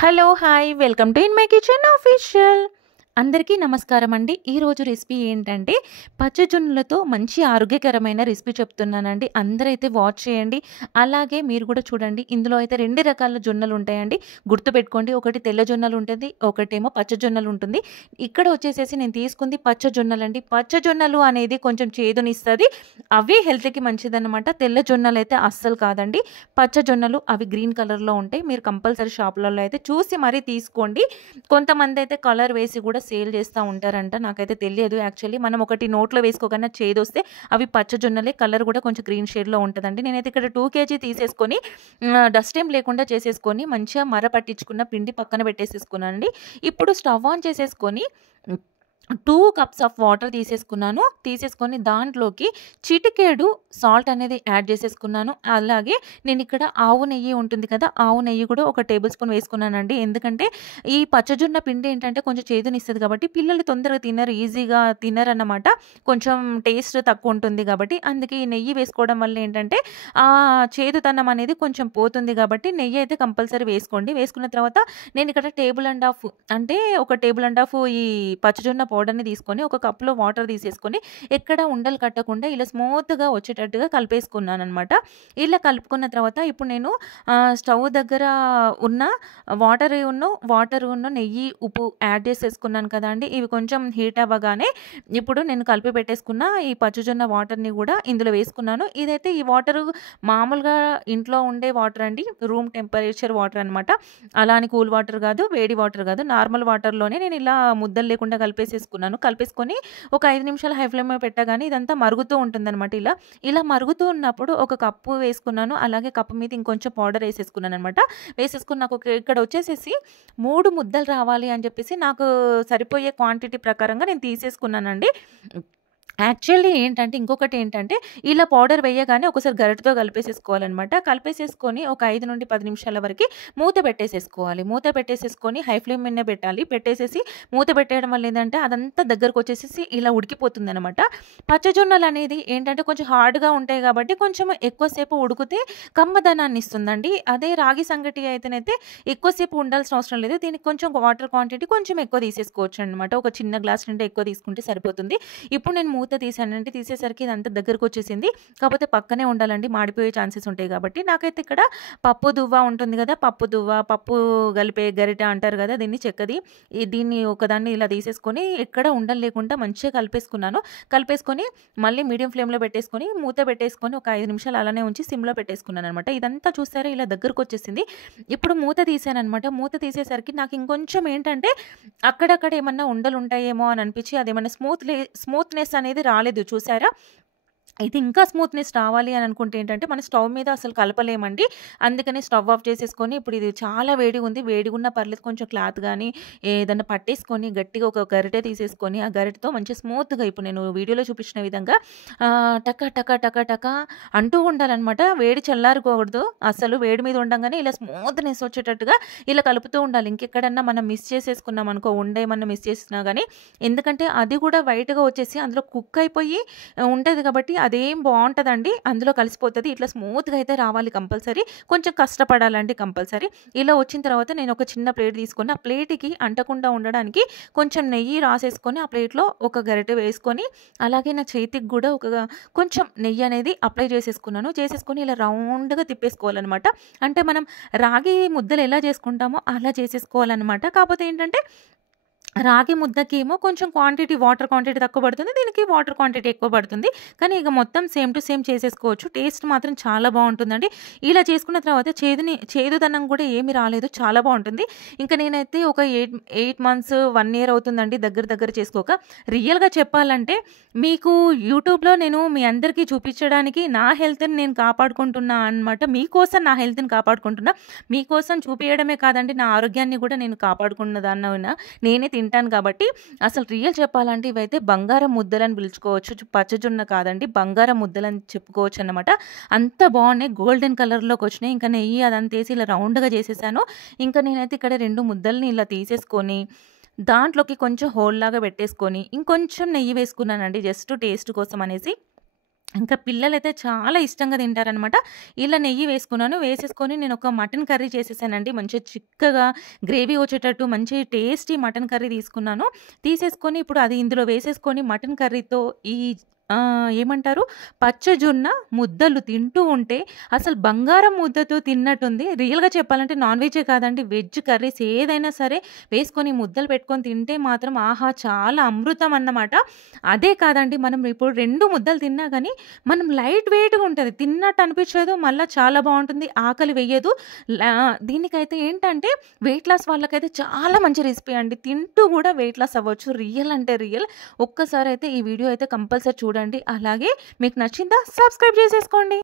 Hello! Hi! Welcome to in my kitchen official. అందరికీ నమస్కారం అండి. ఈరోజు రెసిపీ ఏంటంటే పచ్చజొన్నలతో మంచి ఆరోగ్యకరమైన రెసిపీ చెప్తున్నానండి. అందరైతే వాచ్ చేయండి. అలాగే మీరు కూడా చూడండి. ఇందులో అయితే 2 రకాల జొన్నలు ఉంటాయండి. గుర్తుపెట్టుకోండి. ఒకటి తెల్ల జొన్నలు ఉంటుంది. ఒకటేమో పచ్చజొన్నలు ఉంటుంది. ఇక్కడ వచ్చేసేసి నేను తీసుకుంది పచ్చజొన్నలండి. పచ్చజొన్నలు అనేది కొంచెం చేదునిస్తది. అవి హెల్త్‌కి మంచిదన్నమాట. తెల్ల జొన్నలైతే అస్సలు కాదండి. పచ్చజొన్నలు అవి గ్రీన్ కలర్‌లో ఉంటాయి. మీరు కంపల్సరీ షాపులలో అయితే చూసి మరీ తీసుకోండి. కొంతమందైతే కలర్ వేసి కూడా సేల్ చేస్తా ఉంటారంట. నాకైతే తెలియదు యాక్చువల్లీ. మనం ఒకటి నోట్లో వేసుకోగానే చేదొస్తే అవి పచ్చజొన్నలే. కలర్ కూడా కొంచెం గ్రీన్ షేడ్‌లో ఉంటదండి. నేనైతే ఇక్కడ 2 కేజీ తీసేసుకొని డస్ట్ ఏం లేకుండా చేసేసుకొని మంచిగా మర పట్టించుకున్న పిండి పక్కన పెట్టేసేసుకున్నానండి. ఇప్పుడు స్టవ్ ఆన్ చేసేసుకొని 2 కప్స్ ఆఫ్ వాటర్ తీసేసుకున్నాను. తీసేసుకొని దాంట్లోకి చిటికెడు సాల్ట్ అనేది యాడ్ చేసేసుకున్నాను. అలాగే నేనిక్కడ ఆవు నెయ్యి ఉంటుంది కదా! ఆవు నెయ్యి కూడా ఒక టేబుల్ స్పూన్ వేసుకున్నానండి. ఎందుకంటే ఈ పచ్చజొన్న పిండి ఏంటంటే కొంచెం చేదునిస్తది కాబట్టి పిల్లలు తొందరగా తినరు. ఈజీగా తినరన్నమాట. కొంచెం టేస్ట్ తక్కువ ఉంటుంది కాబట్టి అందుకే ఈ నెయ్యి వేసుకోవడం వల్ల ఏంటంటే చేదుతనం అనేది కొంచెం పోతుంది కాబట్టి నెయ్యి అయితే కంపల్సరీ వేసుకోండి. వేసుకున్న తర్వాత నేనిక్కడ టేబుల్ అండ్ హాఫ్ అంటే ఒక టేబుల్ అండ్ హాఫ్ ఈ పచ్చజొన్న పౌడర్‌ని తీసుకొని ఒక కప్‌లో వాటర్ తీసేసుకొని ఎక్కడ ఉండలు కట్టకుండా ఇలా స్మూత్‌గా వచ్చేటట్టుగా కలిపేసుకున్నాననమాట. ఇలా కలుపుకున్న తర్వాత ఇప్పుడు నేను స్టవ్ దగ్గర ఉన్న వాటరును, నెయ్యి, ఉప్పు యాడ్ చేసేసుకున్నాను కదండీ! ఇవి కొంచెం హీట్ అవ్వగానే ఇప్పుడు నేను కలిపి పెట్టేసుకున్న ఈ పచ్చజొన్న వాటర్‌ని కూడా ఇందులో వేసుకున్నాను. ఇదైతే ఈ వాటరు మామూలుగా ఇంట్లో ఉండే వాటర్ అండి. రూమ్ టెంపరేచర్ వాటర్ అనమాట. అలా అని కూల్ వాటర్ గాదు, వేడి వాటర్ గాదు. నార్మల్ వాటర్‌లోనే నేను ఇలా ముద్దలు లేకుండా కలిపేసుకొని ఒక 5 నిమిషాలు హై ఫ్లేమ్‌లో పెట్టగానే ఇదంతా మరుగుతూ ఉంటుందనమాట ఇలా. ఇలా మరుగుతూ ఉన్నప్పుడు ఒక కప్పు వేసుకున్నాను. అలాగే కప్పు మీద ఇంకొంచెం పౌడర్ ఏసేసుకున్నాననమాట. వేసేసుకొని నాకు ఇక్కడ వచ్చేసేసి 3 ముద్దలు రావాలి అని చెప్పేసి నాకు సరిపోయే క్వాంటిటీ ప్రకారంగా నేను తీసేసుకున్నానండి. యాక్చువల్లీ ఏంటంటే ఇంకొకటేంటంటే ఇలా పౌడర్ వేయగానే ఒకసారి గరిటెతో కలిపేసేసుకోవాలనమాట. కలిపేసేసుకొని ఒక 5-10 నిమిషాల వరకి మూత పెట్టేసేసుకోవాలి. మూత పెట్టేసేసుకొని హై ఫ్లేమ్ మీదనే పెట్టాలి. పెట్టేసేసి మూత పెట్టేయడం వల్ల ఏందంటే అదంతా దగ్గరకొచ్చేసేసి ఇలా ఉడికిపోతుందనమాట. పచ్చజొన్నలనేది ఏంటంటే కొంచెం హార్డ్‌గా ఉంటాయి కాబట్టి కొంచెం ఎక్కువ సేపు ఉడికితే కమ్మదనాన్ని ఇస్తుందండి. అదే రాగి సంగటి అయితేనైతే ఎక్కువ సేపు ఉండాల్సిన అవసరం లేదు. దీనికి కొంచెం వాటర్ క్వాంటిటీ కొంచెం ఎక్కువ తీసేసుకోవచ్చనమాట. ఒక చిన్న గ్లాస్ నిండా ఎక్కువ తీసుకుంటే సరిపోతుంది. ఇప్పుడు నేను మూత తీసానంటే తీసేసరికి ఇదంతా దగ్గరకొచ్చేసింది. కాపోతే పక్కనే ఉండాలండి. మాడిపోయే ఛాన్సెస్ ఉంటాయి కాబట్టి. నాకైతే ఇక్కడ పప్పు దువ్వ ఉంటుంది గదా! పప్పు దువ్వ, పప్పు గలిపే గరిట అంటారు గదా! దీన్ని చెక్కది. దీన్ని ఒకదాన్ని ఇలా తీసేసుకొని ఎక్కడ ఉండలు లేకుండా మంచిగా కలిపేసుకున్నాను. కలిపేసుకొని మళ్ళీ మీడియం ఫ్లేమ్‌లో పెట్టేసుకొని మూత పెట్టేసుకొని ఒక 5 నిమిషాలు అలానే ఉంచి సిమ్‌లో పెట్టేసుకున్నాననమాట. ఇదంతా చూసారా ఇలా దగ్గరకొచ్చేసింది. ఇప్పుడు మూత తీసాననమాట. మూత తీసేసరికి నాకు ఇంకొంచెం ఏంటంటే అక్కడక్కడ ఏమన్నా ఉండలుంటాయేమో అని అనిపించి అదేమన్నా స్మూత్‌నెస్ అనేది రాలేదు చూసారా? ఇది ఇంకా స్మూత్‌నెస్ రావాలి అని అనుకుంటే ఏంటంటే, మనం స్టవ్ మీద అసలు కలపలేమండి. అందుకని స్టవ్ ఆఫ్ చేసేసుకొని ఇప్పుడు ఇది చాలా వేడిగుంది. వేడిగున్నా పర్లేదు కొంచెం క్లాత్ గానీ, ఏదన్నా పట్టేసుకొని గట్టిగా ఒక గరిటె తీసేసుకొని, ఆ గరిటెతో మంచిగా స్మూత్‌గా ఇప్పుడు నేను వీడియోలో చూపించిన విధంగా టక టక టక టక అంటూ ఉండాలనమాట. వేడి చల్లారకూడదు. అసలు వేడి మీద ఉండంగానే ఇలా స్మూత్‌నెస్ వచ్చేటట్టుగా ఇలా కలుపుతూ ఉండాలి. ఇంకెక్కడన్నా మనం మిస్ చేసేసుకున్నామనుకో, ఉండేమన్నా మిస్ చేసినా గానీ, ఎందుకంటే అది కూడా వైట్‌గా వచ్చేసి అందులో కుక్ అయిపోయి ఉంటది కాబట్టి అదేం బావుంటదండి. అందులో కలిసిపోతది. ఇట్లా స్మూత్‌గా అయితే రావాలి కంపల్సరీ. కొంచెం కష్టపడాలండి కంపల్సరీ. ఇలా వచ్చిన తర్వాత నేను ఒక చిన్న ప్లేట్ తీసుకొని, ఆ ప్లేట్‌కి అంటకుండా ఉండడానికి కొంచెం నెయ్యి రాసేసుకొని, ఆ ప్లేట్‌లో ఒక గరిటె వేసుకొని, అలాగే నా చేతికి గూడా కొంచెం నెయ్యి అనేది అప్లై చేసేసుకున్నాను. చేసేసుకొని ఇలా రౌండ్‌గా తిప్పేసుకోవాలనమాట. అంటే మనం రాగి ముద్దలు ఎలా చేసుకుంటామో అలా చేసేసుకోవాలనమాట. కాపోతే ఏంటంటే రాగి ముద్దకేమో కొంచెం వాటర్ క్వాంటిటీ తక్కువ పడుతుంది. దీనికి వాటర్ క్వాంటిటీ ఎక్కువ పడుతుంది. కానీ ఇక మొత్తం సేమ్ టు సేమ్ చేసేసుకోవచ్చు. టేస్ట్ మాత్రం చాలా బావుంటుందండి. ఇలా చేసుకున్న తర్వాత చేదుదనం కూడా ఏమి రాలేదు. చాలా బావుంటుంది. ఇంక నేనైతే ఒక 8 మంత్స్, 1 ఇయర్ అవుతుందండి దగ్గర దగ్గర చేసుకోక. రియల్‌గా చెప్పాలంటే మీకు యూట్యూబ్‌లో నేను మీ అందరికీ చూపించడానికి నా హెల్త్‌ని నేను కాపాడుకుంటున్నా అనమాట. మీకోసం నా హెల్త్‌ని కాపాడుకుంటున్నా. మీకోసం చూపియడమే కాదండి నా ఆరోగ్యాన్ని కూడా నేను కాపాడుకున్న దాన్నయినా. నేనే తింటాను కాబట్టి అసలు రియల్ చెప్పాలంటే ఇవైతే బంగారం ముద్దలని పిలుచుకోవచ్చు. పచ్చజొన్న కాదండి. బంగారం ముద్దలని చెప్పుకోవచ్చనమాట. అంత బావున్నాయి. గోల్డెన్ కలర్‌లోకొచ్చినాయి. ఇంకా నెయ్యి అదంతా ఏసి ఇలా రౌండ్‌గా చేసేసాను. ఇంకా నేనైతే ఇక్కడ 2 ముద్దల్ని ఇలా తీసేసుకొని దాంట్లోకి కొంచెం హోల్‌లాగా పెట్టేసుకొని ఇంకొంచెం నెయ్యి వేసుకున్నానండి జస్ట్ టేస్ట్ కోసం అనేసి. ఇంకా పిల్లలైతే చాలా ఇష్టంగా తింటారనమాట. ఇలా నెయ్యి వేసుకున్నాను. వేసేసుకొని నేనొక మటన్ కర్రీ చేసేసానండి. మంచిగా చిక్కగా గ్రేవీ వచ్చేటట్టు మంచి టేస్టీ మటన్ కర్రీ తీసుకున్నాను. తీసేసుకొని ఇప్పుడు అది ఇందులో వేసేసుకొని మటన్ కర్రీతో ఈ ఏమంటారు పచ్చజొన్న ముద్దలు తింటూ ఉంటే అసలు బంగారం ముద్దతో తిన్నట్టుంది. రియల్‌గా చెప్పాలంటే నాన్ వెజ్జే కాదండి. వెజ్ కర్రీస్ ఏదైనా సరే వేసుకొని ముద్దలు పెట్టుకొని తింటే మాత్రం ఆహా! చాలా అమృతం అన్నమాట. అదే కాదండి మనం ఇప్పుడు 2 ముద్దలు తిన్నా గానీ మనం లైట్ వెయిట్‌గా ఉంటది. తిన్నట్టు అనిపించదు. మళ్ళా చాలా బావుంటుంది. ఆకలి వెయ్యదు. లా దీనికైతే ఏంటంటే వెయిట్ లాస్ వాళ్ళకైతే చాలా మంచి రెసిపీ అండి. తింటూ గూడా వెయిట్ లాస్ అవ్వచ్చు. రియల్ అంటే రియల్. ఒక్కసారైతే ఈ వీడియో అయితే కంపల్సరీ చూడండి. అలాగే మీకు నచ్చిందా? సబ్స్క్రైబ్ చేసేసుకోండి.